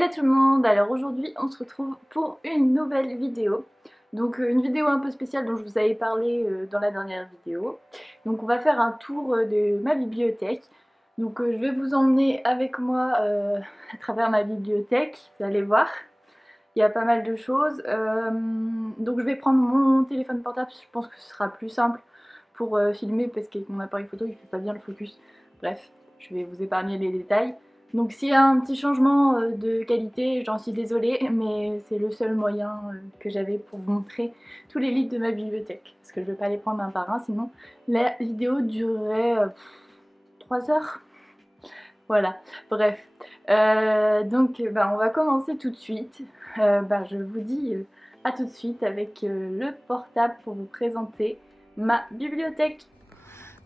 Hello tout le monde, alors aujourd'hui on se retrouve pour une nouvelle vidéo. Donc une vidéo un peu spéciale dont je vous avais parlé dans la dernière vidéo. Donc on va faire un tour de ma bibliothèque. Donc je vais vous emmener avec moi à travers ma bibliothèque, vous allez voir. Il y a pas mal de choses. Donc je vais prendre mon téléphone portable, je pense que ce sera plus simple pour filmer parce qu'avec mon appareil photo il fait pas bien le focus. Bref, je vais vous épargner les détails. Donc s'il y a un petit changement de qualité, j'en suis désolée, mais c'est le seul moyen que j'avais pour vous montrer tous les livres de ma bibliothèque. Parce que je ne vais pas les prendre un par un, sinon la vidéo durerait 3 heures. Voilà, bref. Donc on va commencer tout de suite. Je vous dis à tout de suite avec le portable pour vous présenter ma bibliothèque.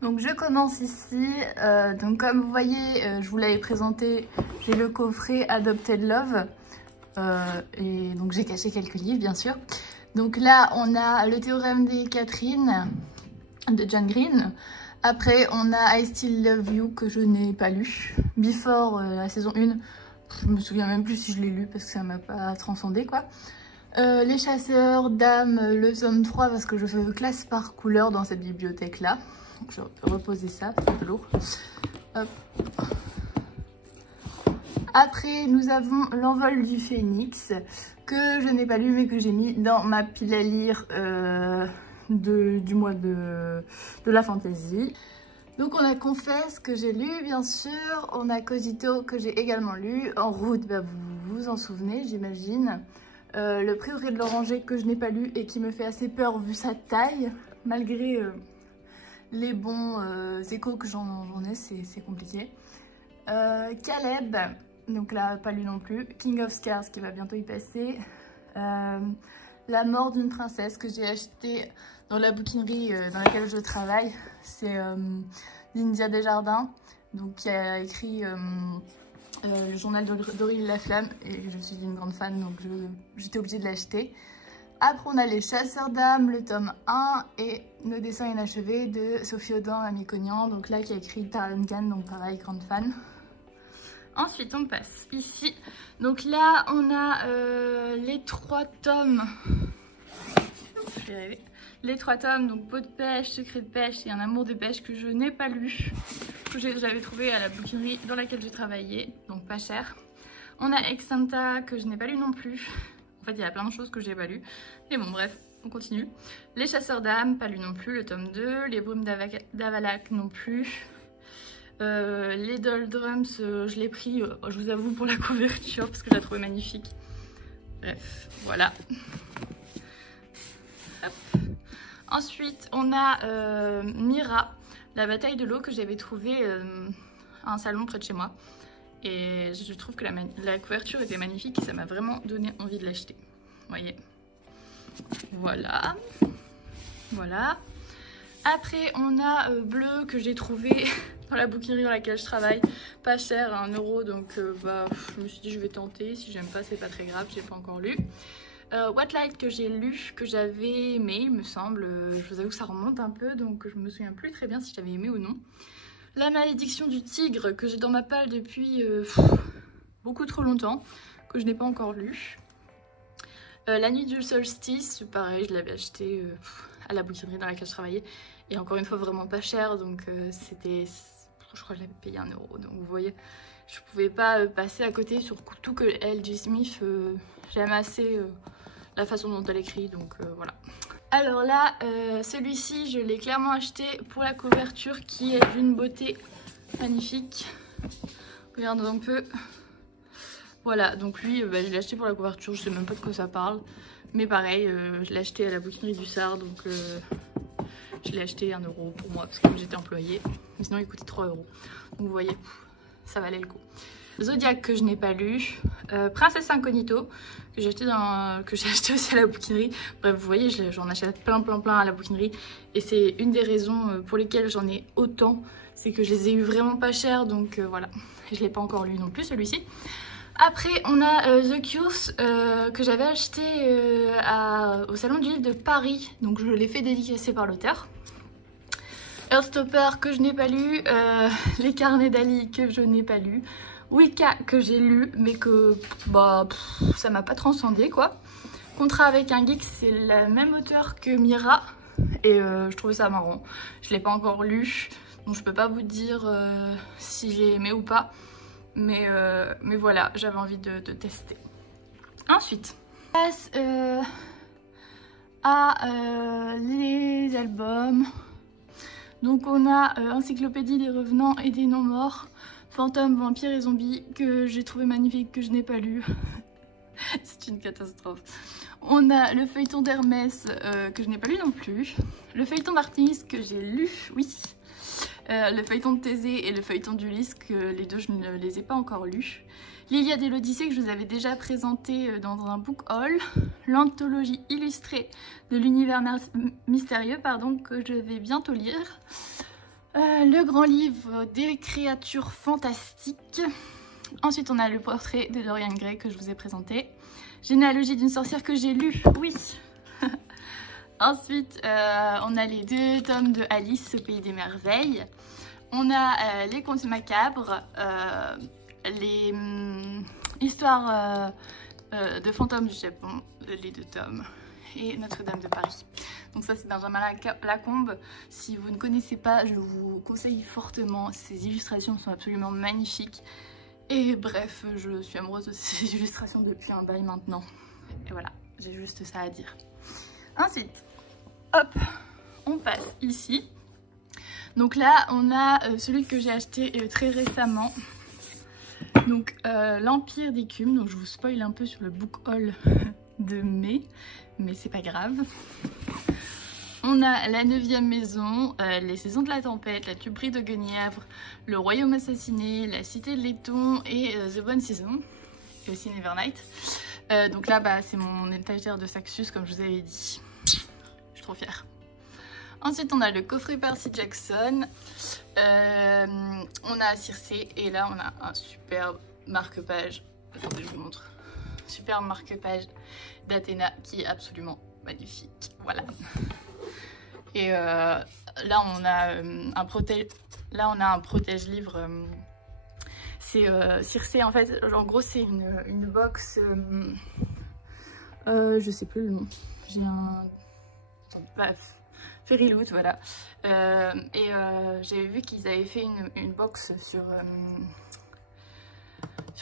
Donc je commence ici, donc comme vous voyez, je vous l'avais présenté, j'ai le coffret Adopted Love, et donc j'ai caché quelques livres bien sûr. Donc là on a le théorème des Catherine de John Green, après on a I Still Love You que je n'ai pas lu, Before la saison 1, je me souviens même plus si je l'ai lu parce que ça m'a pas transcendé quoi. Les chasseurs d'âmes, le tome 3 parce que je fais classe par couleur dans cette bibliothèque là. Je vais reposer ça, c'est un peu lourd. Hop. Après, nous avons l'envol du phénix, que je n'ai pas lu mais que j'ai mis dans ma pile à lire du mois de la fantasy. Donc on a Confesse que j'ai lu bien sûr, on a Cogito que j'ai également lu, En route, vous vous en souvenez j'imagine. Le Prieuré de l'Oranger que je n'ai pas lu et qui me fait assez peur vu sa taille, malgré les bons échos que j'en ai, c'est compliqué. Caleb, donc là pas lu non plus. King of Scars qui va bientôt y passer. La mort d'une princesse que j'ai acheté dans la bouquinerie dans laquelle je travaille. C'est Lydia Desjardins, donc qui a écrit le journal d'Aurélie Laflamme et je suis une grande fan donc j'étais obligée de l'acheter. Après on a Les Chasseurs d'âmes, le tome 1 et Nos dessins inachevés de Sophie Audin Amiconian, donc là qui a écrit Tarankan, donc pareil, grande fan. Ensuite on passe ici, donc là on a les 3 tomes, je vais y arriver. Les 3 tomes, donc Peau de pêche, Secret de pêche et Un amour de pêche que je n'ai pas lu, que j'avais trouvé à la bouquinerie dans laquelle j'ai travaillé, donc pas cher. On a Exanta que je n'ai pas lu non plus. En fait, il y a plein de choses que j'ai pas lues. Mais bon, bref, on continue. Les Chasseurs d'âmes, pas lu non plus, le tome 2. Les Brumes d'Avalac non plus. Les Doldrums, je l'ai pris, je vous avoue, pour la couverture, parce que je la trouvais magnifique. Bref, voilà. Hop. Ensuite, on a Mira, la bataille de l'eau, que j'avais trouvée à un salon près de chez moi. Et je trouve que la couverture était magnifique et ça m'a vraiment donné envie de l'acheter. Vous voyez. Voilà. Voilà. Après, on a Bleu que j'ai trouvé dans la bouquinerie dans laquelle je travaille. Pas cher, à 1 €. Donc je me suis dit je vais tenter. Si j'aime pas, c'est pas très grave. J'ai pas encore lu. What Light que j'ai lu, que j'avais aimé, il me semble. Je vous avoue que ça remonte un peu. Donc je me souviens plus très bien si j'avais aimé ou non. La malédiction du tigre que j'ai dans ma palle depuis beaucoup trop longtemps, que je n'ai pas encore lu. La nuit du solstice, pareil, je l'avais acheté à la bouquinerie dans laquelle je travaillais. Et encore une fois, vraiment pas cher, donc c'était, je crois que je l'avais payé 1 €. Donc vous voyez, je pouvais pas passer à côté, surtout que L.J. Smith, j'aime assez la façon dont elle écrit, donc voilà. Alors là, celui-ci, je l'ai clairement acheté pour la couverture qui est d'une beauté magnifique. Regardez un peu. Voilà, donc lui, je l'ai acheté pour la couverture, je sais même pas de quoi ça parle. Mais pareil, je l'ai acheté à la bouquinerie du Sard, donc je l'ai acheté 1 € pour moi parce que j'étais employée. Mais sinon, il coûtait 3 €. Donc vous voyez, ça valait le coup. Zodiac que je n'ai pas lu, Princesse Incognito que j'ai acheté aussi à la bouquinerie. Bref, vous voyez, j'en achète plein à la bouquinerie et c'est une des raisons pour lesquelles j'en ai autant, c'est que je les ai eu vraiment pas cher, donc voilà, je l'ai pas encore lu non plus celui-ci. Après on a The Curse que j'avais acheté au salon du livre de Paris, donc je l'ai fait dédicacer par l'auteur. Earthstopper que je n'ai pas lu, Les carnets d'Ali que je n'ai pas lu. Wicca que j'ai lu mais que bah ça m'a pas transcendé quoi. Contrat avec un geek, c'est la même auteure que Mira et je trouvais ça marrant. Je l'ai pas encore lu, donc je peux pas vous dire si j'ai aimé ou pas, mais voilà, j'avais envie de tester. Ensuite, on passe à les albums. Donc on a Encyclopédie des revenants et des non-morts, Fantômes, vampires et zombies, que j'ai trouvé magnifique, que je n'ai pas lu. C'est une catastrophe. On a le feuilleton d'Hermès que je n'ai pas lu non plus. Le feuilleton d'Artémis que j'ai lu, oui. Le feuilleton de Thésée et le feuilleton d'Ulysse, que les deux je ne les ai pas encore lus. L'Iliade et l'Odyssée que je vous avais déjà présenté dans un book haul. L'anthologie illustrée de l'univers mystérieux, pardon, que je vais bientôt lire. Le grand livre des créatures fantastiques. Ensuite on a le portrait de Dorian Gray que je vous ai présenté. Généalogie d'une sorcière que j'ai lu, oui. Ensuite on a les 2 tomes de Alice au pays des merveilles. On a les contes macabres, les histoires de fantômes du Japon, les 2 tomes, et Notre-Dame de Paris. Donc ça c'est Benjamin Lacombe. Si vous ne connaissez pas, je vous conseille fortement. Ces illustrations sont absolument magnifiques. Et bref, je suis amoureuse de ces illustrations depuis un bail maintenant. Et voilà, j'ai juste ça à dire. Ensuite, hop, on passe ici. Donc là, on a celui que j'ai acheté très récemment. Donc l'Empire d'écume. Donc je vous spoil un peu sur le book haul de mai, mais c'est pas grave. On a la 9e maison, les saisons de la tempête, la tuberie de Guenièvre, le royaume assassiné, la cité de Letton et The Bonne Saison, et aussi Nevernight. Donc là, bah, c'est mon étagère de Saxus, comme je vous avais dit. Je suis trop fière. Ensuite, on a le coffret Percy Jackson. On a Circé, et là, on a un superbe marque-page. Attendez, je vous montre. Superbe marque-page d'Athéna qui est absolument magnifique. Voilà. Et là on a un protège-livre. C'est Circé en fait. En gros c'est une box. Je sais plus le nom. J'ai un. Bref. Fairy Loot, voilà. J'avais vu qu'ils avaient fait une box sur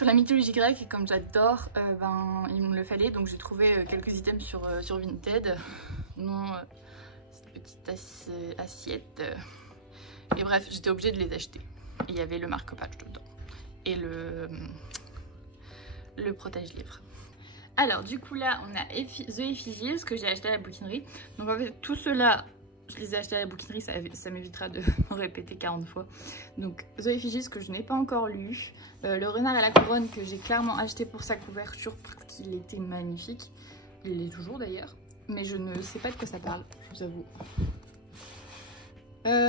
la mythologie grecque et comme j'adore, ben, il me le fallait. Donc j'ai trouvé quelques items sur Vinted. Non. Petite assiette et bref j'étais obligée de les acheter. Il y avait le marque-page dedans et le protège-livre. Alors du coup là on a The Effigies que j'ai acheté à la bouquinerie. Donc en fait tout cela je les ai achetés à la bouquinerie, ça m'évitera de me répéter 40 fois. Donc The Effigies que je n'ai pas encore lu. Le renard à la couronne que j'ai clairement acheté pour sa couverture parce qu'il était magnifique. Il l'est toujours d'ailleurs. Mais je ne sais pas de quoi ça parle, je vous avoue.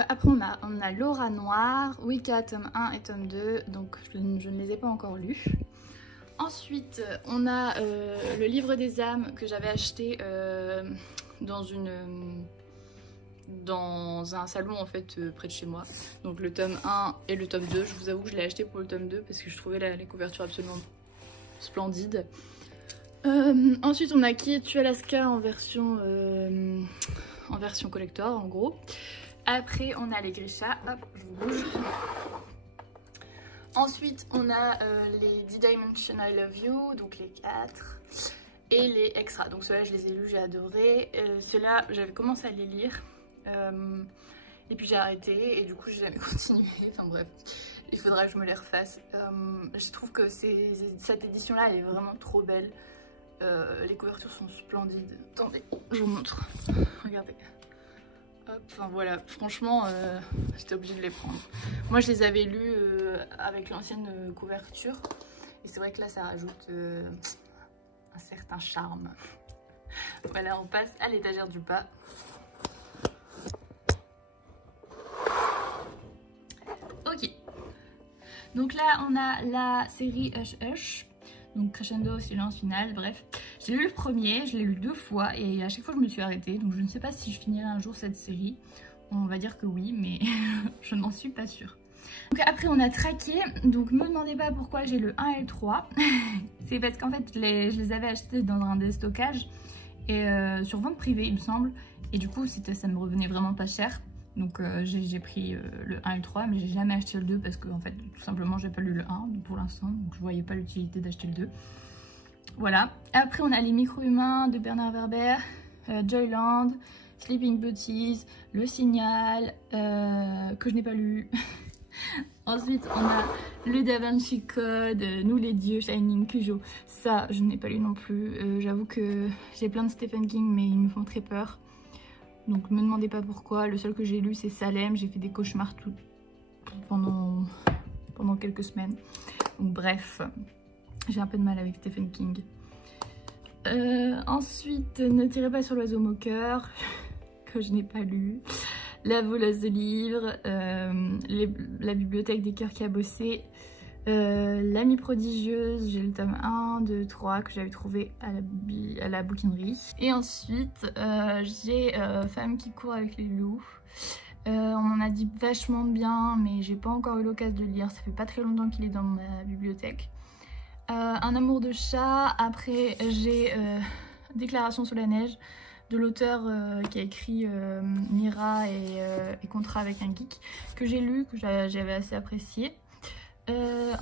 Après on a Laura Noire, Wicca tome 1 et tome 2, donc je ne les ai pas encore lus. Ensuite on a le livre des âmes que j'avais acheté dans un salon en fait près de chez moi. Donc le tome 1 et le tome 2, je vous avoue que je l'ai acheté pour le tome 2 parce que je trouvais les couvertures absolument splendides. Ensuite on a Qui es-tu Alaska en version collector en gros. Après on a les Grisha, hop je vous bouge. Ensuite on a les D-Dimension I Love You, donc les 4 et les extras. Donc ceux-là je les ai lus, j'ai adoré. Ceux-là j'avais commencé à les lire et puis j'ai arrêté et du coup j'ai jamais continué. Enfin bref, il faudra que je me les refasse. Je trouve que cette édition là elle est vraiment trop belle. Les couvertures sont splendides. Attendez, je vous montre. Regardez. Hop, enfin voilà, franchement, j'étais obligée de les prendre. Moi, je les avais lus avec l'ancienne couverture. Et c'est vrai que là, ça rajoute un certain charme. Voilà, on passe à l'étagère du bas. Ok. Donc là, on a la série Hush Hush. Donc Crescendo, Silence Final, bref. J'ai lu le premier, je l'ai lu 2 fois et à chaque fois je me suis arrêtée. Donc je ne sais pas si je finirai un jour cette série. On va dire que oui, mais je n'en suis pas sûre. Donc après on a traqué, donc me demandez pas pourquoi j'ai le 1 et le 3. C'est parce qu'en fait je les avais achetés dans un déstockage et sur vente privée il me semble. Et du coup ça me revenait vraiment pas cher. Donc j'ai pris le 1 et le 3, mais j'ai jamais acheté le 2 parce que en fait tout simplement j'ai pas lu le 1 pour l'instant. Donc je voyais pas l'utilité d'acheter le 2. Voilà. Après on a les micro-humains de Bernard Werber, Joyland, Sleeping Beauties, Le Signal, que je n'ai pas lu. Ensuite on a le Da Vinci Code, Nous les dieux, Shining, Cujo. Ça je n'ai pas lu non plus. J'avoue que j'ai plein de Stephen King mais ils me font très peur. Donc ne me demandez pas pourquoi. Le seul que j'ai lu c'est Salem. J'ai fait des cauchemars pendant quelques semaines. Donc bref, j'ai un peu de mal avec Stephen King. Ensuite, Ne tirez pas sur l'oiseau moqueur, que je n'ai pas lu. La voleuse de livres, la bibliothèque des cœurs cabossés, L'amie prodigieuse, j'ai le tome 1, 2, 3 que j'avais trouvé à la bouquinerie. Et ensuite, j'ai Femme qui court avec les loups. On m'en a dit vachement bien, mais j'ai pas encore eu l'occasion de le lire. Ça fait pas très longtemps qu'il est dans ma bibliothèque. Un amour de chat. Après, j'ai Déclaration sous la neige de l'auteur qui a écrit Mira et Contrat avec un geek, que j'ai lu, que j'avais assez apprécié.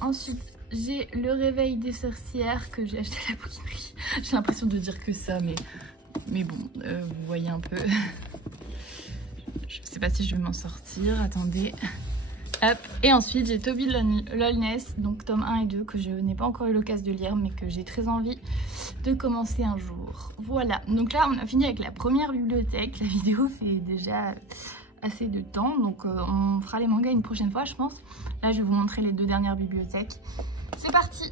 Ensuite, j'ai Le réveil des sorcières que j'ai acheté à la bouquinerie. J'ai l'impression de dire que ça, mais bon, vous voyez un peu. Je sais pas si je vais m'en sortir, attendez. Hop. Et ensuite, j'ai Toby Lowness, donc tome 1 et 2, que je n'ai pas encore eu l'occasion de lire, mais que j'ai très envie de commencer un jour. Voilà, donc là, on a fini avec la première bibliothèque. La vidéo fait déjà assez de temps, donc on fera les mangas une prochaine fois, je pense. Là, je vais vous montrer les deux dernières bibliothèques. C'est parti!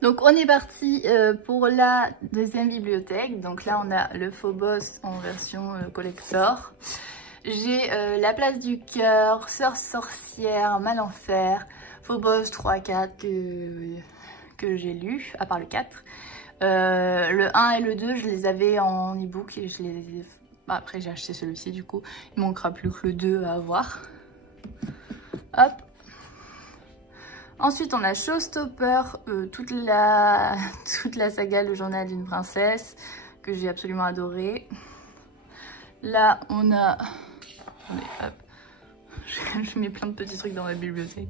Donc on est parti pour la deuxième bibliothèque. Donc là, on a le Phobos en version collector. J'ai La place du cœur, Sœur sorcière, Malenfer, Phobos 3, 4 que j'ai lu, à part le 4. Le 1 et le 2, je les avais en e-book et je les... Après j'ai acheté celui-ci du coup. Il manquera plus que le 2 à avoir. Hop. Ensuite on a Showstopper, toute la saga Le journal d'une princesse, que j'ai absolument adoré. Là on a... Attendez, hop. Je mets plein de petits trucs dans ma bibliothèque.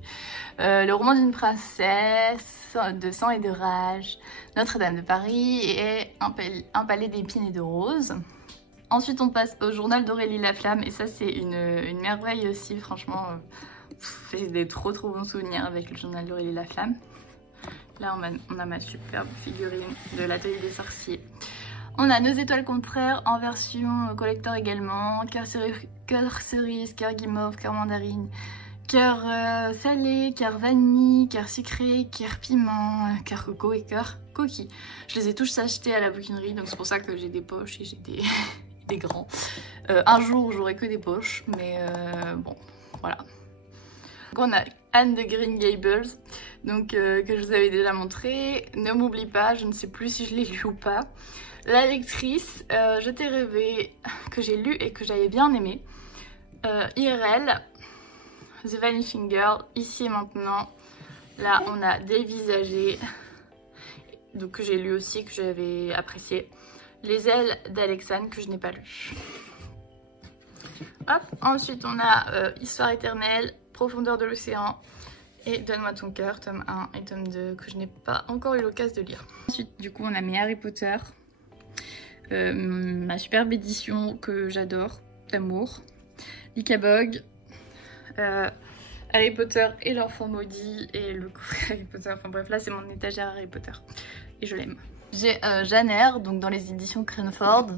Le roman d'une princesse, de sang et de rage, Notre-Dame de Paris et un palais d'épines et de roses. Ensuite on passe au journal d'Aurélie Laflamme et ça c'est une merveille aussi, franchement. J'ai des trop bons souvenirs avec le journal d'Aurélie Laflamme. Là on a ma superbe figurine de l'atelier des sorciers. On a Nos étoiles contraires en version collector également. Cœur cerise, cœur guimauve, cœur mandarine, cœur salé, cœur vanille, cœur sucré, cœur piment, cœur coco et cœur coquille. Je les ai tous achetés à la bouquinerie, donc c'est pour ça que j'ai des poches et j'ai des grands. Un jour j'aurai que des poches, mais bon, voilà. Donc on a Anne de Green Gables, donc, que je vous avais déjà montré. Ne m'oublie pas, je ne sais plus si je l'ai lu ou pas. La lectrice, Je t'ai rêvé, que j'ai lu et que j'avais bien aimé. IRL, The Vanishing Girl, Ici et maintenant. Là on a Dévisagé, donc que j'ai lu aussi, que j'avais apprécié. Les ailes d'Alexandre, que je n'ai pas lu. Hop. Ensuite on a Histoire éternelle, Profondeur de l'océan et Donne-moi ton cœur, tome 1 et tome 2, que je n'ai pas encore eu l'occasion de lire. Ensuite du coup on a mes Harry Potter, ma superbe édition que j'adore, d'amour, Icabog, Harry Potter et l'enfant maudit et le coffret Harry Potter, enfin bref là c'est mon étagère Harry Potter et je l'aime. J'ai Jane Eyre, donc dans les éditions Cranford,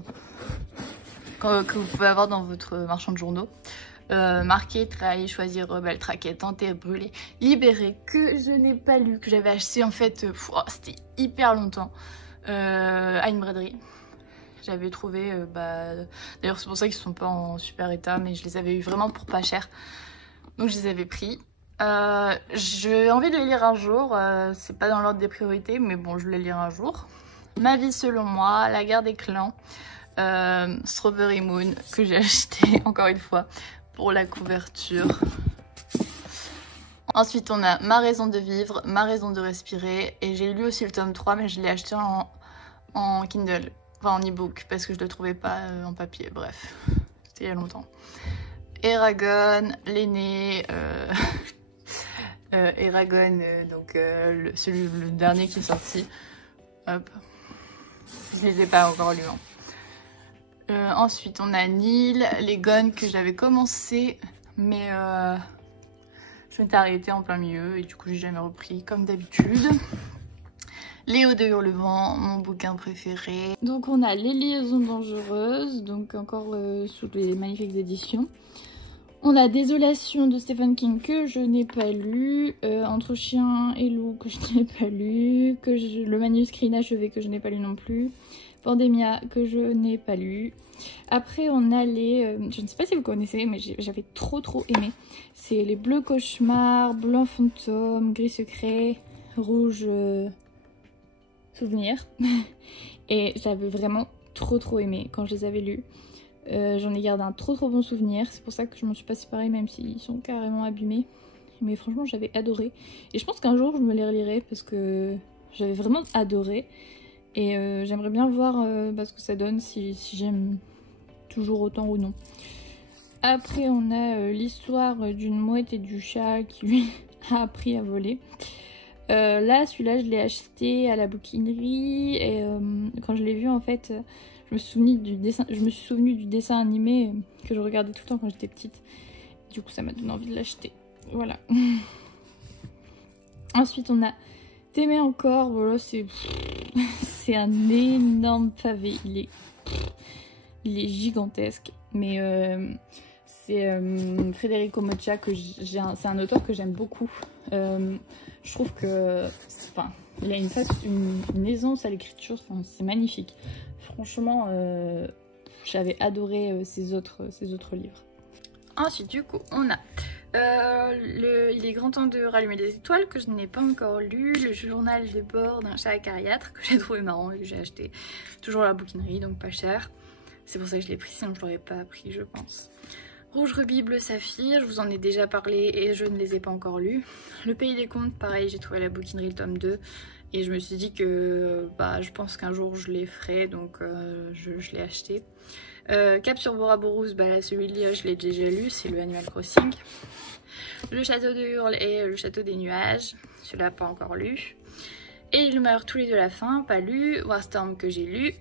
que vous pouvez avoir dans votre marchand de journaux. Marqué, trahi, choisir, rebelle, traqué, tenter, brûler, libéré, que je n'ai pas lu, que j'avais acheté en fait, c'était hyper longtemps, à une braderie. J'avais trouvé, d'ailleurs c'est pour ça qu'ils sont pas en super état, mais je les avais eu vraiment pour pas cher, donc je les avais pris. J'ai envie de les lire un jour, c'est pas dans l'ordre des priorités, mais bon je vais les lire un jour. Ma vie selon moi, La guerre des clans, Strawberry Moon, que j'ai acheté encore une fois pour la couverture. Ensuite, on a Ma raison de vivre, Ma raison de respirer. Et j'ai lu aussi le tome 3, mais je l'ai acheté en Kindle, enfin en e-book, parce que je le trouvais pas en papier. Bref, c'était il y a longtemps. Eragon, l'aîné, Eragon, donc le dernier qui est sorti. Hop, je les ai pas encore lus. Hein. Ensuite, on a Nil, les Gones que j'avais commencé, mais je m'étais arrêtée en plein milieu et du coup j'ai jamais repris comme d'habitude. Léo de Hurlevent, mon bouquin préféré. Donc on a Les liaisons dangereuses, donc encore sous les magnifiques éditions. On a Désolation de Stephen King que je n'ai pas lu, Entre chien et loup que je n'ai pas lu, le manuscrit inachevé que je n'ai pas lu non plus, Pandémia que je n'ai pas lu. Après on a les, je ne sais pas si vous connaissez mais j'avais trop aimé, c'est les Bleus Cauchemar, Blanc Fantôme, Gris Secret, Rouge Souvenir et j'avais vraiment trop aimé quand je les avais lus. J'en ai gardé un trop bon souvenir, c'est pour ça que je m'en suis pas séparée même s'ils sont carrément abîmés. Mais franchement j'avais adoré et je pense qu'un jour je me les relirai parce que j'avais vraiment adoré. Et j'aimerais bien voir ce que ça donne, si j'aime toujours autant ou non. Après on a l'histoire d'une mouette et du chat qui lui a appris à voler. Là celui-là je l'ai acheté à la bouquinerie et quand je l'ai vu en fait je me suis souvenu du dessin animé que je regardais tout le temps quand j'étais petite. Du coup ça m'a donné envie de l'acheter. Voilà. Ensuite on a T'aimer encore, voilà c'est un énorme pavé, il est gigantesque, mais c'est Federico Mocha, c'est un auteur que j'aime beaucoup. Je trouve que, enfin, il a une aisance à l'écriture, c'est magnifique. Franchement, j'avais adoré ses autres livres. Ensuite, du coup, on a Il est grand temps de rallumer des étoiles que je n'ai pas encore lu, le journal de bord d'un chat acariâtre que j'ai trouvé marrant et que j'ai acheté toujours à la bouquinerie, donc pas cher. C'est pour ça que je l'ai pris, sinon je l'aurais pas pris je pense. Rouge Rubis Bleu Saphir, je vous en ai déjà parlé et je ne les ai pas encore lus. Le Pays des Contes, pareil, j'ai trouvé à la bouquinerie le tome 2 et je me suis dit que je pense qu'un jour je les ferai, donc je l'ai acheté. Cap sur Bora Borousse, là celui-là je l'ai déjà lu, c'est le Animal Crossing. Le Château de Hurle et le Château des Nuages, celui-là pas encore lu. Et Ils meurent tous les deux à la fin, pas lu. Warstorm que j'ai lu.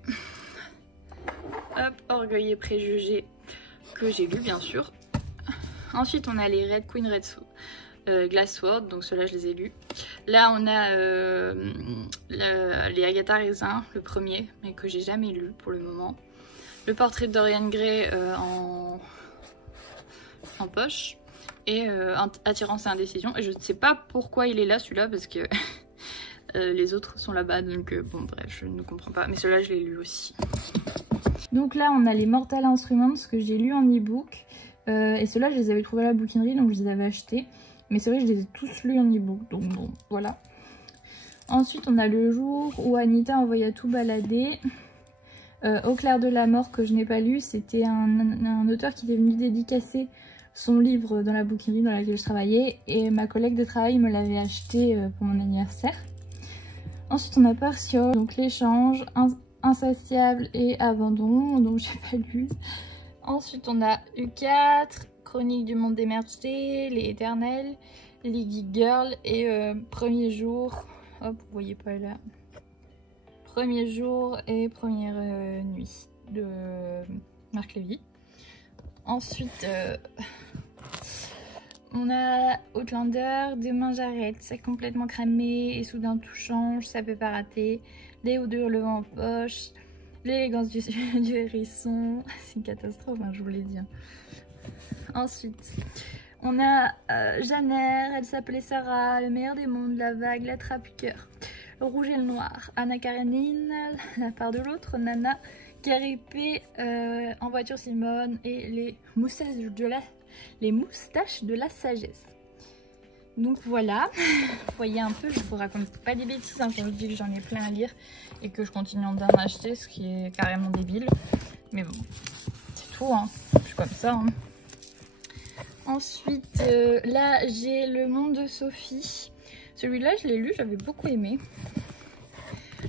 Hop, Orgueil et Préjugés que j'ai lu bien sûr. Ensuite on a les Red Queen Glass Sword, donc ceux-là je les ai lus. Là on a les Agatha Raisin, le premier, mais que j'ai jamais lu pour le moment. Le Portrait de Dorian Gray en poche. Et Attirance et Indécision. Et je ne sais pas pourquoi il est là celui-là parce que les autres sont là-bas. Donc bon bref, je ne comprends pas. Mais celui-là je l'ai lu aussi. Donc là on a les Mortal Instruments que j'ai lu en e-book. Et ceux-là je les avais trouvés à la bouquinerie donc je les avais achetés. Mais c'est vrai que je les ai tous lus en e-book. Donc bon voilà. Ensuite on a Le jour où Anita envoya tout balader. Au clair de la mort que je n'ai pas lu. C'était un auteur qui était venu dédicacer son livre dans la bouquinerie dans laquelle je travaillais et ma collègue de travail me l'avait acheté pour mon anniversaire. Ensuite on a Partiole, donc L'échange, Insatiable et Abandon, donc j'ai pas lu. Ensuite on a U4, Chronique du monde émergé, Les Éternels, Les Geek Girls et Premier jour, hop vous voyez pas là, Premier jour et Première nuit de Marc Lévy. Ensuite, on a Outlander, Demain j'arrête, c'est complètement cramé et soudain tout change, ça peut pas rater. Léo de Hurlevent en poche, L'élégance du hérisson, c'est une catastrophe, hein, je vous l'ai dit. Hein. Ensuite, on a Janer, Elle s'appelait Sarah, Le meilleur des mondes, La vague, La trappe-cœur, Le rouge et le noir, Anna Karenine, La part de l'autre, Nana, Caripé, En voiture Simone et les moustaches de la sagesse. Donc voilà, vous voyez un peu, je vous raconte pas des bêtises hein, quand je dis que j'en ai plein à lire et que je continue d'en acheter, ce qui est carrément débile. Mais bon, c'est tout, hein. Je suis comme ça. Hein. Ensuite, là j'ai Le Monde de Sophie. Celui-là je l'ai lu, j'avais beaucoup aimé.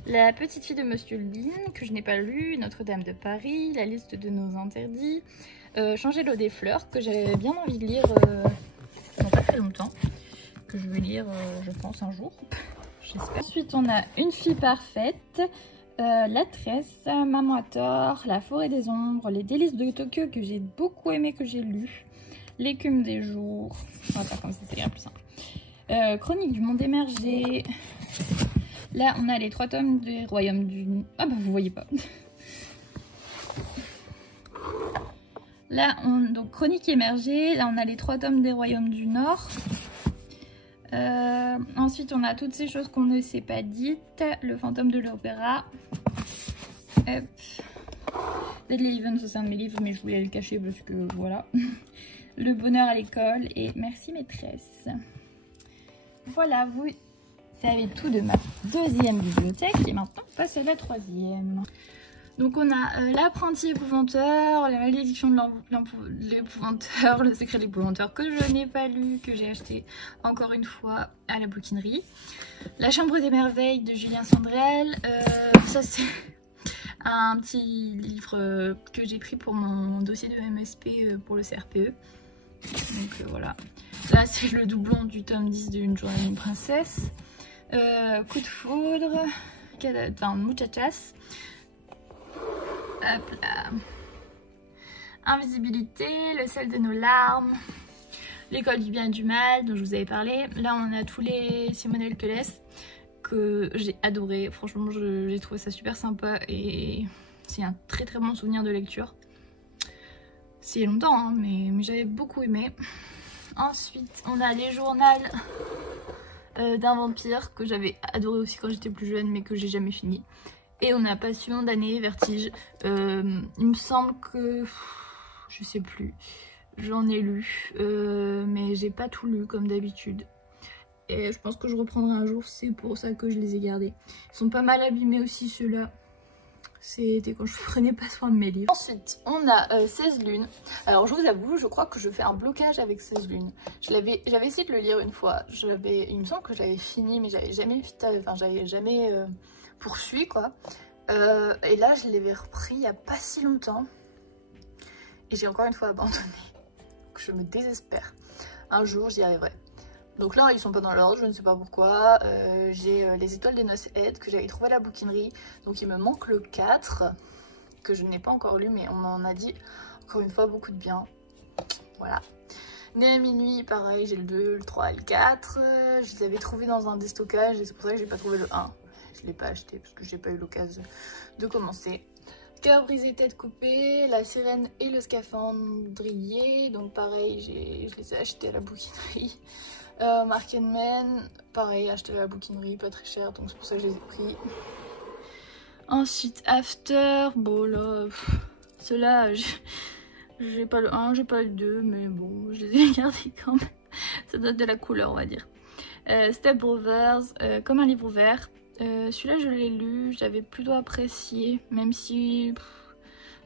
La petite fille de Monsieur Lynn, que je n'ai pas lu. Notre-Dame de Paris, La liste de nos interdits. Changer l'eau des fleurs, que j'avais bien envie de lire pendant pas très longtemps. Que je vais lire, je pense, un jour. J'espère. Ensuite, on a Une fille parfaite. La Tresse, Maman à tort, La forêt des ombres, Les délices de Tokyo, que j'ai beaucoup aimé, que j'ai lu. L'écume des jours. On va faire comme ça, c'est bien plus simple. Chronique du monde émergé. Là, on a les 3 tomes des royaumes du... Ah bah, vous voyez pas. Là, donc Chronique émergée. Là, on a les 3 tomes des royaumes du Nord. Ensuite, on a Toutes ces choses qu'on ne s'est pas dites. Le fantôme de l'opéra. Hop. Deadly Even, ça c'est un de mes livres, mais je voulais le cacher parce que voilà. Le bonheur à l'école et Merci maîtresse. Voilà, vous savez tout de ma 2e bibliothèque et maintenant on passe à la 3e. Donc on a L'apprenti épouvanteur, La malédiction de l'épouvanteur, Le secret de l'épouvanteur que je n'ai pas lu, que j'ai acheté encore une fois à la bouquinerie. La chambre des merveilles de Julien Sandrel, ça c'est un petit livre que j'ai pris pour mon dossier de MSP pour le CRPE. Donc voilà. Là c'est le doublon du tome 10 de Une journée d'une princesse. Coup de foudre, enfin Muchachas. Hop là. Invisibilité, Le sel de nos larmes, L'école du bien et du mal dont je vous avais parlé. Là on a tous les Simone Elkeles que j'ai adoré. Franchement j'ai trouvé ça super sympa et c'est un très très bon souvenir de lecture. C'est il y a longtemps hein, mais j'avais beaucoup aimé. Ensuite on a Les journaux d'un vampire que j'avais adoré aussi quand j'étais plus jeune mais que j'ai jamais fini. Et on a Passion, Damnée, Vertige. Il me semble que... je sais plus. J'en ai lu. Mais j'ai pas tout lu comme d'habitude. Et je pense que je reprendrai un jour. C'est pour ça que je les ai gardés. Ils sont pas mal abîmés aussi ceux-là. C'était quand je prenais pas soin de mes livres. Ensuite, on a 16 lunes. Alors je vous avoue, je crois que je fais un blocage avec 16 lunes. J'avais essayé de le lire une fois. Il me semble que j'avais fini, mais j'avais jamais poursuivi quoi. Et là, je l'avais repris il y a pas si longtemps. Et j'ai encore une fois abandonné. Donc je me désespère. Un jour, j'y arriverai. Donc là, ils sont pas dans l'ordre, je ne sais pas pourquoi. J'ai Les étoiles des noces Aide que j'avais trouvé à la bouquinerie. Donc il me manque le 4 que je n'ai pas encore lu, mais on en a dit encore une fois beaucoup de bien. Voilà. Né à minuit, pareil, j'ai le 2, le 3 et le 4. Je les avais trouvés dans un déstockage et c'est pour ça que j'ai pas trouvé le 1. Je ne l'ai pas acheté parce que j'ai pas eu l'occasion de commencer. Cœur brisé, tête coupée, La sirène et le scaphandrier. Donc pareil, je les ai achetés à la bouquinerie. Mark & Men, pareil, acheté à la bouquinerie, pas très cher, donc c'est pour ça que je les ai pris. Ensuite, After, bon là, ceux-là, j'ai pas le 1, j'ai pas le 2, mais bon, je les ai gardés quand même. Ça donne de la couleur, on va dire. Step Brothers, Comme un livre ouvert. Celui-là, je l'ai lu, j'avais plutôt apprécié, même si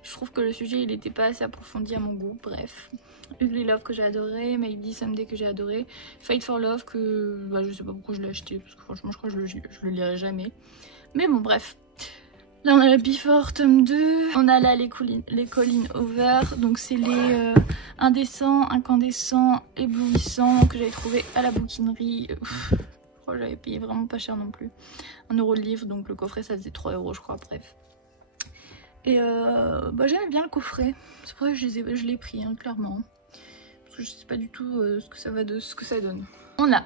je trouve que le sujet, il n'était pas assez approfondi à mon goût, bref. Ugly Love que j'ai adoré, Maybe Someday que j'ai adoré, Fight for Love que bah, je sais pas pourquoi je l'ai acheté parce que franchement je crois que je le lirai jamais. Mais bon bref. Là on a la Before tome 2, on a là les collines over, donc c'est les indécents, incandescents, éblouissants que j'avais trouvé à la bouquinerie. Oh, j'avais payé vraiment pas cher non plus. 1 € le livre, donc le coffret ça faisait 3 € je crois, bref. Et bah, j'aimais bien le coffret, c'est pour ça que je l'ai pris hein, clairement. Parce que je sais pas du tout ce que ça donne. On a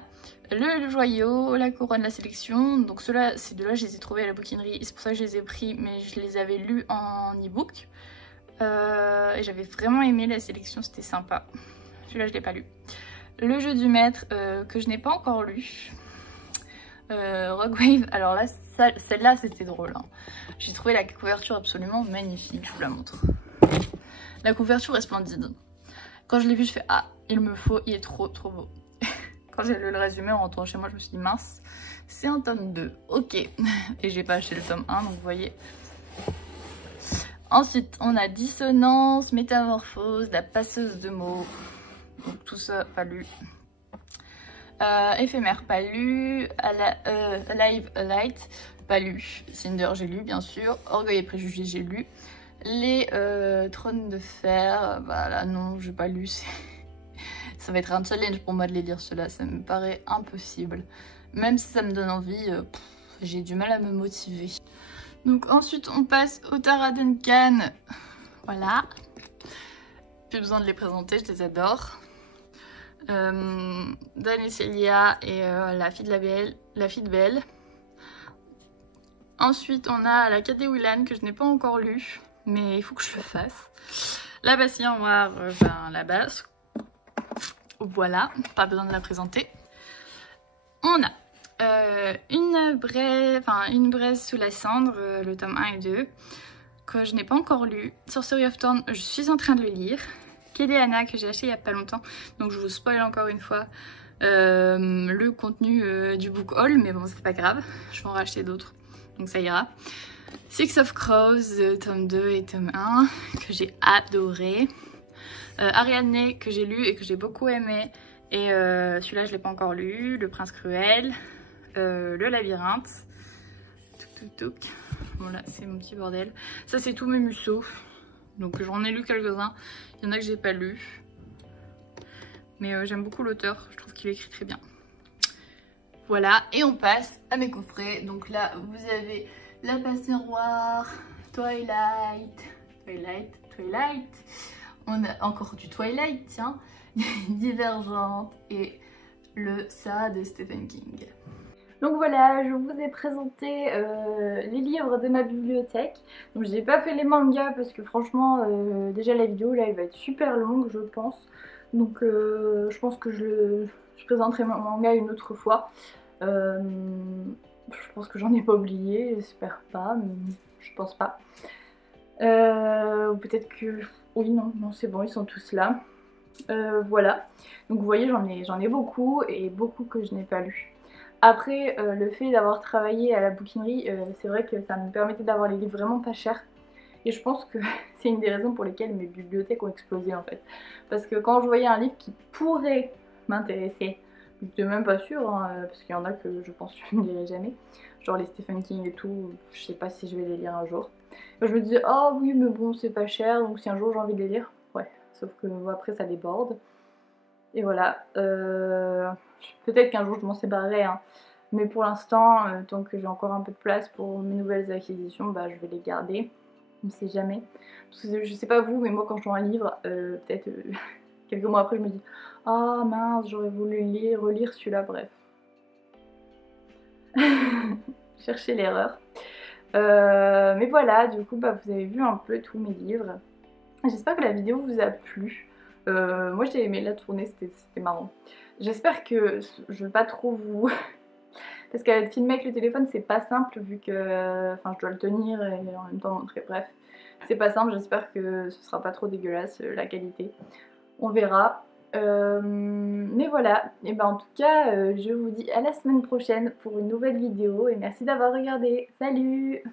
le joyau, La couronne, la sélection. Donc ceux-là, ces deux-là, je les ai trouvés à la bouquinerie. Et c'est pour ça que je les ai pris, mais je les avais lus en e-book. Et j'avais vraiment aimé la sélection, c'était sympa. Celui-là, je l'ai pas lu. Le jeu du maître, que je n'ai pas encore lu. Rogue Wave, alors là, celle-là, c'était drôle. Hein. J'ai trouvé la couverture absolument magnifique, je vous la montre. La couverture est splendide. Quand je l'ai vu, je fais ah, il me faut, il est trop beau. Quand j'ai lu le résumé en rentrant chez moi, je me suis dit mince, c'est un tome 2, ok. Et j'ai pas acheté le tome 1, donc vous voyez. Ensuite, on a Dissonance, Métamorphose, La passeuse de mots. Donc tout ça, pas lu. Éphémère, pas lu. Alive, Light, pas lu. Cinder, j'ai lu bien sûr. Orgueil et préjugés, j'ai lu. Les Trônes de fer, bah là non, j'ai pas lu. Ça va être un challenge pour moi de les lire ceux-là, ça me paraît impossible. Même si ça me donne envie, j'ai du mal à me motiver. Donc ensuite on passe au Tara Duncan. Voilà. Plus besoin de les présenter, je les adore. Dan et Célia et la fille de Belle. Ensuite on a la Quête des Willan que je n'ai pas encore lu, mais il faut que je le fasse. La Bastille en noir, la base. Voilà, pas besoin de la présenter. On a une braise sous la cendre, le tome 1 et 2, que je n'ai pas encore lu. Sorcery of Thorn, je suis en train de le lire. Kelly Anna, que j'ai acheté il n'y a pas longtemps, donc je vous spoil encore une fois le contenu du book haul, mais bon, c'est pas grave, je vais en racheter d'autres, donc ça ira. Six of Crows, tome 2 et tome 1, que j'ai adoré. Ariadne, que j'ai lu et que j'ai beaucoup aimé, et celui-là je l'ai pas encore lu. Le Prince Cruel, le Labyrinthe. Voilà, c'est mon petit bordel. Ça c'est tous mes musso, donc j'en ai lu quelques-uns. Il y en a que j'ai pas lu, mais j'aime beaucoup l'auteur, je trouve qu'il écrit très bien. Voilà, et on passe à mes coffrets. Donc là vous avez La Passe Miroir, Twilight. On a encore du Twilight, tiens, Divergente et le Ça de Stephen King. Donc voilà, je vous ai présenté les livres de ma bibliothèque. Donc j'ai pas fait les mangas parce que franchement, déjà la vidéo là elle va être super longue je pense. Donc je pense que je présenterai mon manga une autre fois. Je pense que j'en ai pas oublié, j'espère pas, mais je pense pas. Ou peut-être que... Oui, non, c'est bon, ils sont tous là. Voilà. Donc vous voyez, j'en ai beaucoup et beaucoup que je n'ai pas lu. Après, le fait d'avoir travaillé à la bouquinerie, c'est vrai que ça me permettait d'avoir les livres vraiment pas chers. Et je pense que c'est une des raisons pour lesquelles mes bibliothèques ont explosé en fait. Parce que quand je voyais un livre qui pourrait m'intéresser, je n'étais même pas sûre, hein, parce qu'il y en a que je pense que je ne lirai jamais. Genre les Stephen King et tout, je sais pas si je vais les lire un jour. Je me disais, oh oui mais bon c'est pas cher, donc si un jour j'ai envie de les lire, ouais. Sauf que après ça déborde. Et voilà, peut-être qu'un jour je m'en séparerai, hein. Mais pour l'instant, tant que j'ai encore un peu de place pour mes nouvelles acquisitions, bah, je vais les garder. On ne sait jamais. Parce que je sais pas vous, mais moi quand je vois un livre, peut-être quelques mois après je me dis « Ah oh, mince, j'aurais voulu relire celui-là, bref. » Chercher l'erreur. Mais voilà, du coup bah, vous avez vu un peu tous mes livres. J'espère que la vidéo vous a plu. Moi j'ai aimé la tournée, c'était marrant. J'espère que je vais pas trop vous... Parce que filmer avec le téléphone c'est pas simple vu que enfin, je dois le tenir et en même temps montrer, bref. C'est pas simple, j'espère que ce sera pas trop dégueulasse la qualité. On verra. Mais voilà, et ben en tout cas je vous dis à la semaine prochaine pour une nouvelle vidéo et merci d'avoir regardé. Salut!